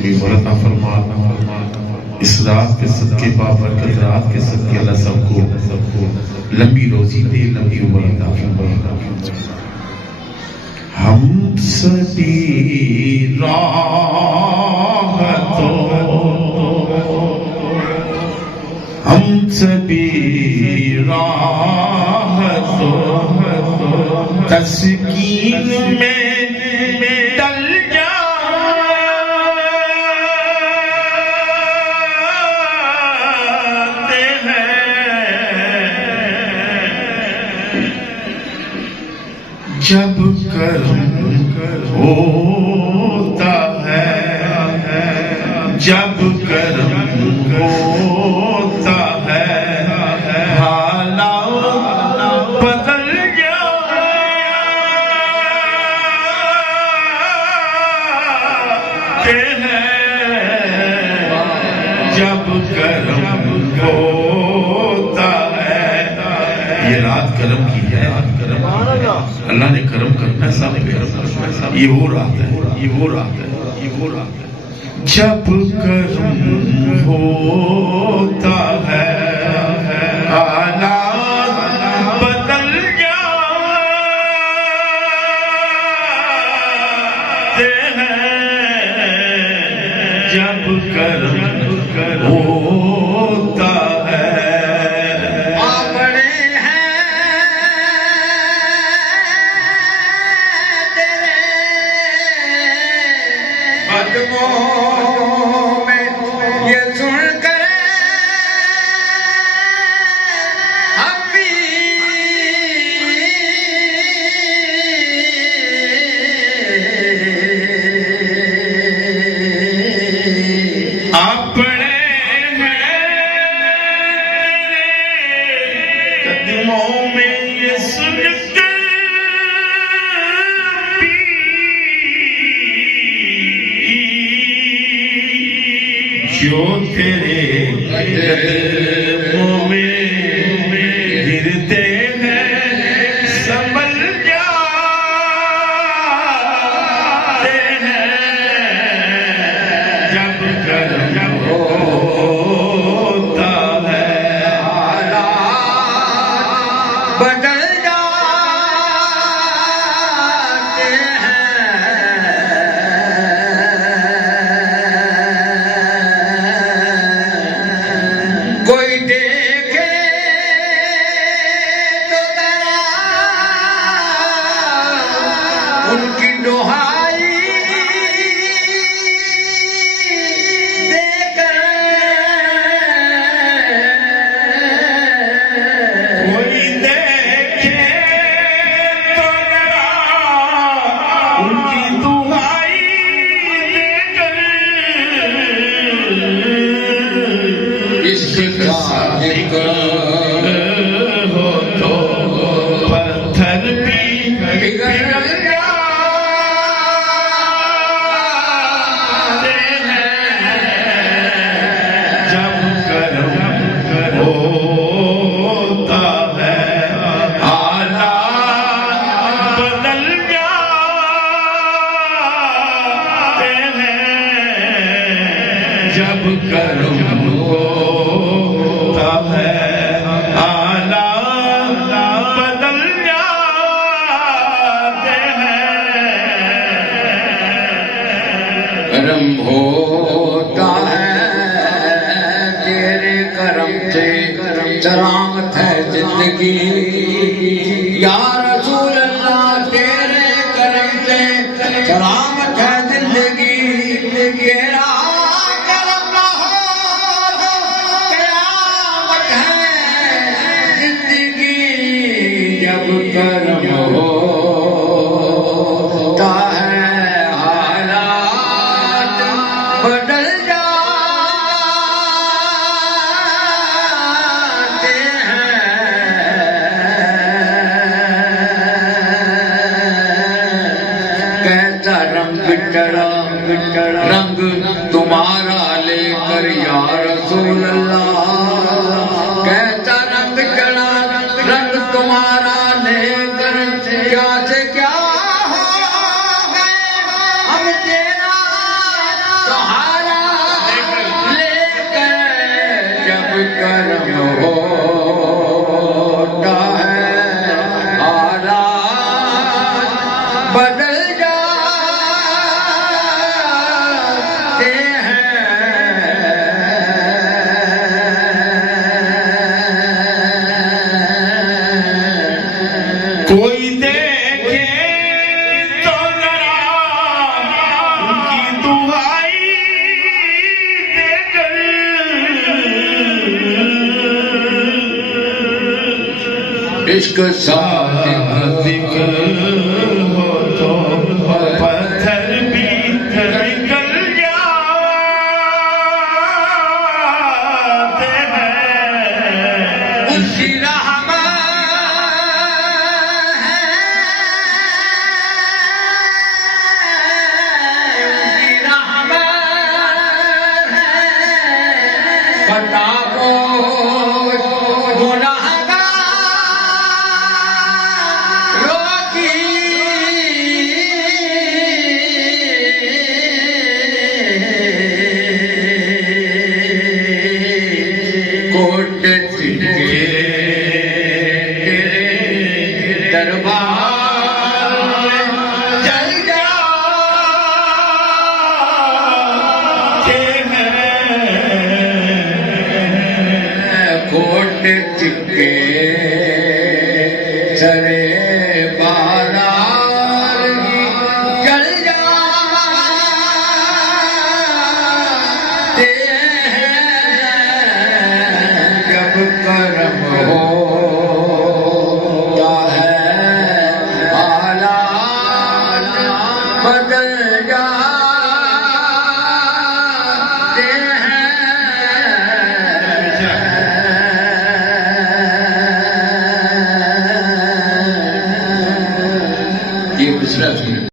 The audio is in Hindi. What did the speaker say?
कोई बरता फरमा इस रात के सदके बाबरकत रात के सदके अल्लाह सबको लंबी रोजी दे, लंबी उम्र अता फरमा। हम सभी राहतों, हम सभी राहतों तस्कीन में डल जाते हैं जब करम होता है, जब करम होता है हालात बदल जाते हैं जब करम होता है। ये रात करम की है, अल्लाह ने करम करना है, सब करम। ये वो रात है, ये वो रात है, ये वो रात है जब करम होता है हालात बदल जाते हैं जब करम होता है। जो तेरे कदमों में गिरते हैं संभल जाते हैं जब करम होता है हालात बदल जाते हैं। कोई देखे तो उनकी दुहाई देकर, कोई देखे तो उनकी दुहाई देकर इसका हो तो पत्थर भी पिघल जाते हैं जब करम होता है हालात बदल जाते हैं जब करम होता है हालात बदल जाते हैं। करम होता है तेरे करम से सलामत है जिंदगी या रसूल अल्लाह, तेरे करम से सलामत है जिंदगी। तेरा करम ना हो तो क़यामत है जिंदगी जब करम होता है हालात बदल जाते हैं। कैसा रंग चढ़ा रंग तुम्हारा लेकर या रसूल अल्लाह, कैसा रंग चढ़ा रंग तुम्हारा लेकर क्या से क्या हो गए हम तेरा सहारा इश्क सादिक हो तो पत्थर भी निकल जाते हैं। उसी राह में उसी राह में फतापोश गुनाहगारों की कोट के दरबार में चल जाते हैं। कोट चिक्के सरे बारार जल जाते हैं। जब करम होता है हालात बदल जाते हैं। ये दूसरा सुन